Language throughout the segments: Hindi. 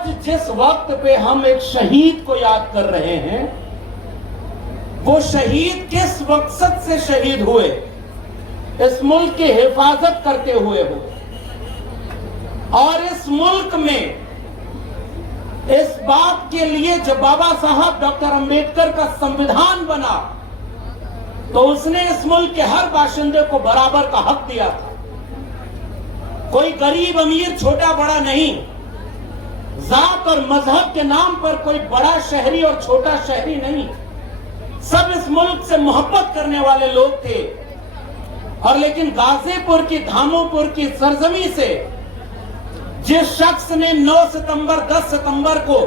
आज जिस वक्त पे हम एक शहीद को याद कर रहे हैं, वो शहीद किस मकसद से शहीद हुए? इस मुल्क की हिफाजत करते हुए हुए। और इस मुल्क में इस बात के लिए जब बाबा साहब डॉक्टर अंबेडकर का संविधान बना, तो उसने इस मुल्क के हर बाशिंदे को बराबर का हक दिया था। कोई गरीब अमीर छोटा बड़ा नहीं, जात और मजहब के नाम पर कोई बड़ा शहरी और छोटा शहरी नहीं, सब इस मुल्क से मोहब्बत करने वाले लोग थे। और लेकिन गाजीपुर की, धामोपुर की सरजमी से जिस शख्स ने 9 सितंबर 10 सितंबर को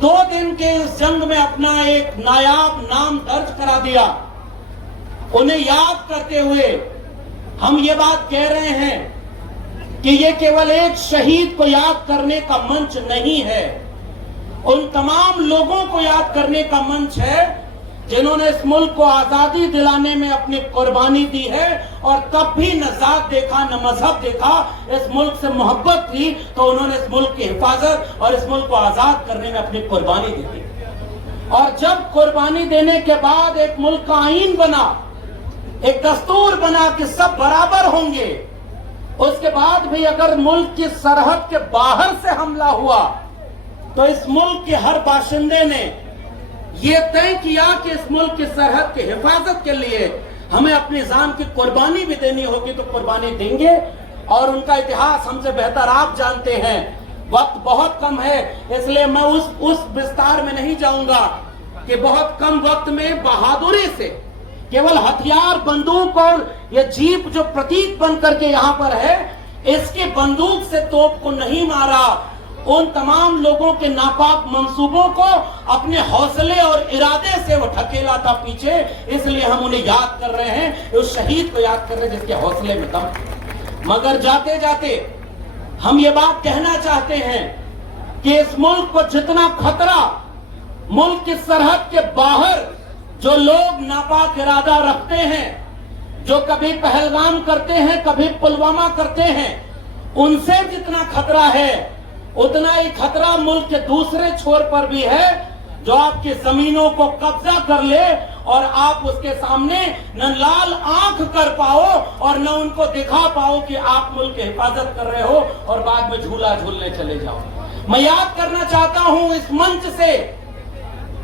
2 दिन के इस जंग में अपना एक नायाब नाम दर्ज करा दिया, उन्हें याद करते हुए हम ये बात कह रहे हैं कि ये केवल एक शहीद को याद करने का मंच नहीं है, उन तमाम लोगों को याद करने का मंच है जिन्होंने इस मुल्क को आजादी दिलाने में अपनी कुर्बानी दी है। और तब भी न जात देखा न मजहब देखा, इस मुल्क से मोहब्बत थी तो उन्होंने इस मुल्क की हिफाजत और इस मुल्क को आजाद करने में अपनी कुर्बानी दी थी। और जब कुर्बानी देने के बाद एक मुल्क का आईन बना, एक दस्तूर बना कि सब बराबर होंगे, उसके बाद भी अगर मुल्क की सरहद के बाहर से हमला हुआ तो इस मुल्क के हर बाशिंदे ने ये तय किया कि इस मुल्क की सरहद की हिफाजत के लिए हमें अपनी जान की कुर्बानी भी देनी होगी तो कुर्बानी देंगे। और उनका इतिहास हमसे बेहतर आप जानते हैं। वक्त बहुत कम है, इसलिए मैं उस विस्तार में नहीं जाऊंगा कि बहुत कम वक्त में बहादुरी से केवल हथियार, बंदूक और ये जीप जो प्रतीक बन करके यहाँ पर है, इसके बंदूक से तोप को नहीं मारा। उन तमाम लोगों के नापाक मंसूबों को अपने हौसले और इरादे से वो ढकेला था पीछे, इसलिए हम उन्हें याद कर रहे हैं, उस शहीद को याद कर रहे हैं जिसके हौसले में दम। मगर जाते जाते हम ये बात कहना चाहते हैं कि इस मुल्क को जितना खतरा मुल्क की सरहद के बाहर जो लोग नापाक इरादा रखते हैं, जो कभी पहलगाम करते हैं, कभी पुलवामा करते हैं, उनसे जितना खतरा है उतना ही खतरा मुल्क के दूसरे छोर पर भी है, जो आपकी जमीनों को कब्जा कर ले और आप उसके सामने न लाल आंख कर पाओ और न उनको दिखा पाओ कि आप मुल्क की हिफाजत कर रहे हो और बाद में झूला झूलने चले जाओ। मैं याद करना चाहता हूं इस मंच से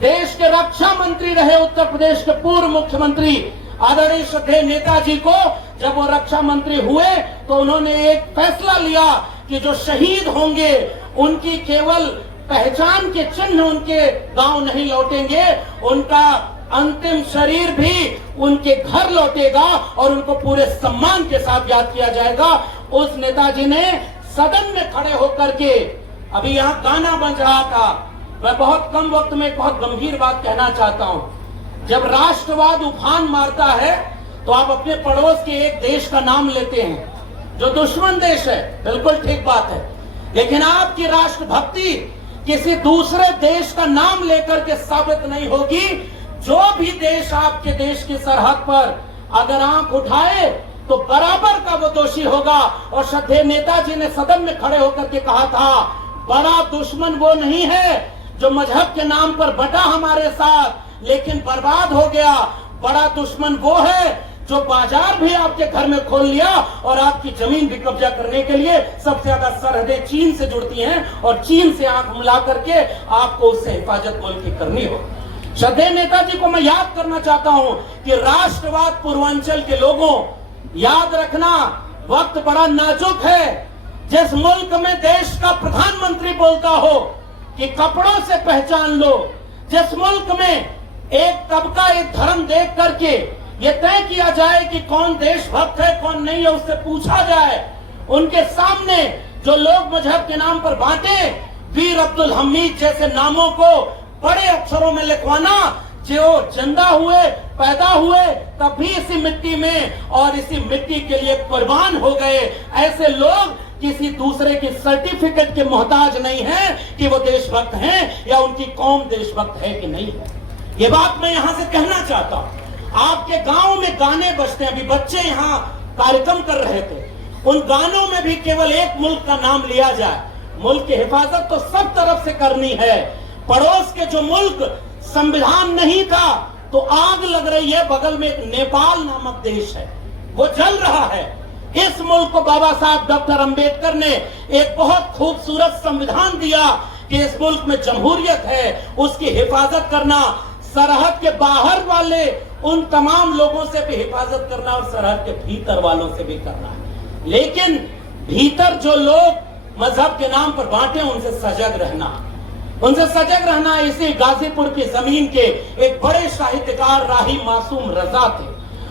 देश के रक्षा मंत्री रहे उत्तर प्रदेश के पूर्व मुख्यमंत्री आदरणीय श्रद्धेय नेताजी को, जब वो रक्षा मंत्री हुए तो उन्होंने एक फैसला लिया कि जो शहीद होंगे उनकी केवल पहचान के चिन्ह उनके गांव नहीं लौटेंगे, उनका अंतिम शरीर भी उनके घर लौटेगा और उनको पूरे सम्मान के साथ याद किया जाएगा। उस नेताजी ने सदन में खड़े होकर के, अभी यहाँ गाना बज रहा था, मैं बहुत कम वक्त में एक बहुत गंभीर बात कहना चाहता हूँ। जब राष्ट्रवाद उफान मारता है तो आप अपने पड़ोस के एक देश का नाम लेते हैं जो दुश्मन देश है, बिल्कुल ठीक बात है, लेकिन आपकी राष्ट्रभक्ति किसी दूसरे देश का नाम लेकर के साबित नहीं होगी। जो भी देश आपके देश की सरहद पर अगर आंख उठाए तो बराबर का वो दोषी होगा। और श्रद्धेय नेताजी ने सदन में खड़े होकर के कहा था, बड़ा दुश्मन वो नहीं है जो मजहब के नाम पर बटा हमारे साथ लेकिन बर्बाद हो गया, बड़ा दुश्मन वो है जो बाजार भी आपके घर में खोल लिया और आपकी जमीन भी कब्जा करने के लिए सबसे ज्यादा सरहदें चीन से जुड़ती हैं और चीन से आंख मिला करके आपको उससे हिफाजत मुल्क की करनी हो। श्रद्धेय नेताजी को मैं याद करना चाहता हूं कि राष्ट्रवाद पूर्वांचल के लोगों, याद रखना वक्त बड़ा नाजुक है। जिस मुल्क में देश का प्रधानमंत्री बोलता हो कि कपड़ों से पहचान लो, जिस मुल्क में एक तबका, एक धर्म देख करके ये तय किया जाए कि कौन देशभक्त है कौन नहीं है, उससे पूछा जाए, उनके सामने जो लोग मजहब के नाम पर बांटे, वीर अब्दुल हमीद जैसे नामों को बड़े अक्षरों में लिखवाना, जो जिंदा हुए, पैदा हुए तब भी इसी मिट्टी में और इसी मिट्टी के लिए कुर्बान हो गए, ऐसे लोग किसी दूसरे की सर्टिफिकेट के मोहताज नहीं है कि वो देशभक्त हैं या उनकी कौम देशभक्त है कि नहीं है। ये बात मैं यहां से कहना चाहता हूं। आपके गांव में गाने बजते हैं, अभी बच्चे यहाँ कार्यक्रम कर रहे थे, उन गानों में भी केवल एक मुल्क का नाम लिया जाए, मुल्क की हिफाजत तो सब तरफ से करनी है। पड़ोस के जो मुल्क संविधान नहीं था तो आग लग रही है, बगल में एक नेपाल नामक देश है, वो जल रहा है। इस मुल्क को बाबा साहब डॉक्टर अंबेडकर ने एक बहुत खूबसूरत संविधान दिया कि इस मुल्क में जमहूरियत है, उसकी हिफाजत करना, सरहद के बाहर वाले उन तमाम लोगों से भी हिफाजत करना और सरहद के भीतर वालों से भी करना है। लेकिन भीतर जो लोग मजहब के नाम पर बांटे, उनसे सजग रहना। इसी गाजीपुर की जमीन के एक बड़े साहित्यकार राही मासूम रजा थे,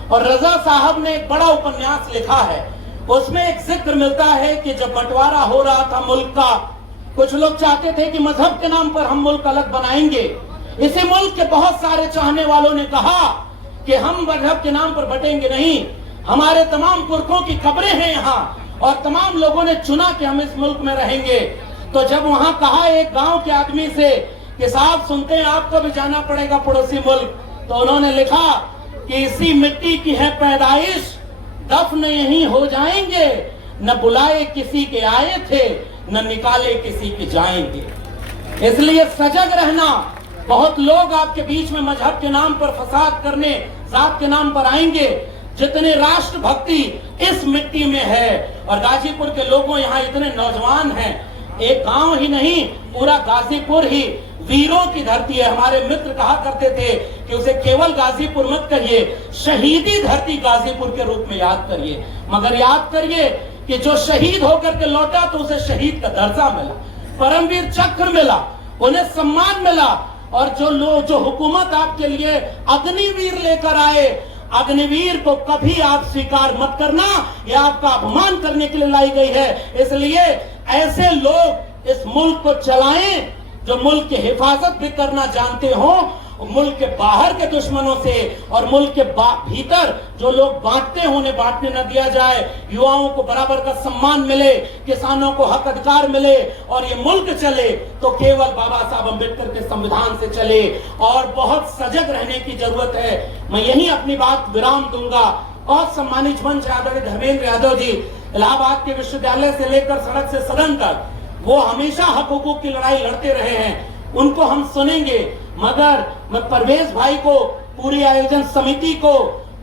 और रजा साहब ने एक बड़ा उपन्यास लिखा है। उसमें एक जिक्र मिलता है कि जब बंटवारा हो रहा था मुल्क का, कुछ लोग चाहते थे कि मजहब के नाम पर हम मुल्क अलग बनाएंगे। इसी मुल्क के बहुत सारे चाहने वालों ने कहा कि हम मजहब के नाम पर बटेंगे नहीं, हमारे तमाम पुरखों की कब्रें हैं यहाँ, और तमाम लोगों ने चुना कि हम इस मुल्क में रहेंगे। तो जब वहां कहा एक गांव के आदमी से कि साहब सुनते हैं आपको भी जाना पड़ेगा पड़ोसी मुल्क, तो उन्होंने लिखा कि इसी मिट्टी की है पैदाइश, दफन यहीं हो जाएंगे, न बुलाए किसी के आए थे, न निकाले किसी के जाएंगे। इसलिए सजग रहना। बहुत लोग आपके बीच में मजहब के नाम पर फसाद करने, जात के नाम पर आएंगे। जितने राष्ट्र भक्ति इस मिट्टी में है, और गाजीपुर के लोगों यहाँ इतने नौजवान हैं, एक गांव ही नहीं पूरा गाजीपुर ही वीरों की धरती है। हमारे मित्र कहा करते थे कि उसे केवल गाजीपुर मत करिए, शहीदी धरती गाजीपुर के रूप में याद करिए। मगर याद करिए कि जो शहीद होकर के लौटा तो उसे शहीद का दर्जा मिला, परमवीर चक्र मिला, उन्हें सम्मान मिला। और जो लोग, जो हुकूमत आपके लिए अग्निवीर लेकर आए, अग्निवीर को कभी आप स्वीकार मत करना, यह आपका अपमान करने के लिए लाई गई है। इसलिए ऐसे लोग इस मुल्क को चलाएं जो मुल्क की हिफाजत भी करना जानते हो, मुल्क के बाहर के दुश्मनों से और मुल्क के भीतर जो लोग बांटते हैं उन्हें बांटने न दिया जाए। युवाओं को बराबर का सम्मान मिले, किसानों को हक अधिकार मिले, और ये मुल्क चले तो केवल बाबा साहब अम्बेडकर के संविधान से चले। और बहुत सजग रहने की जरूरत है। मैं यही अपनी बात विराम दूंगा। और सम्मानित मंच आदरणीय धर्मेंद्र यादव जी, इलाहाबाद के विश्वविद्यालय से लेकर सड़क से सदन तक वो हमेशा हक हुकूक की लड़ाई लड़ते रहे हैं, उनको हम सुनेंगे। मगर मैं परवेज भाई को, पूरी आयोजन समिति को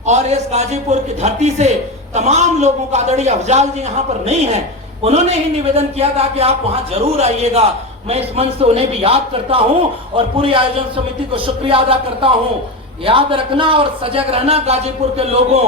और इस गाजीपुर की धरती से तमाम लोगों का, आदरणीय अफजाल जी यहाँ पर नहीं है, उन्होंने ही निवेदन किया था कि आप वहां जरूर आइएगा। मैं इस मंच से उन्हें भी याद करता हूं और पूरी आयोजन समिति को शुक्रिया अदा करता हूं। याद रखना और सजग रहना गाजीपुर के लोगों,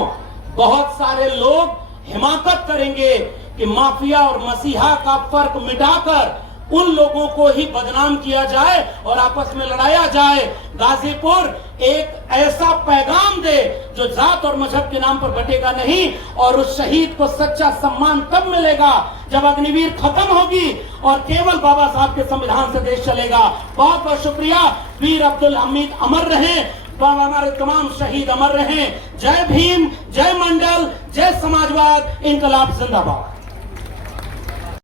बहुत सारे लोग हिमाकत करेंगे कि माफिया और मसीहा का फर्क मिटाकर उन लोगों को ही बदनाम किया जाए और आपस में लड़ाया जाए। गाजीपुर एक ऐसा पैगाम दे जो जात और मजहब के नाम पर बटेगा नहीं, और उस शहीद को सच्चा सम्मान तब मिलेगा जब अग्निवीर खत्म होगी और केवल बाबा साहब के संविधान से देश चलेगा। बहुत बहुत शुक्रिया। वीर अब्दुल हमीद अमर रहे, हमारे तमाम शहीद अमर रहे। जय भीम, जय मंडल, जय समाजवाद, इनकलाब जिंदाबाद।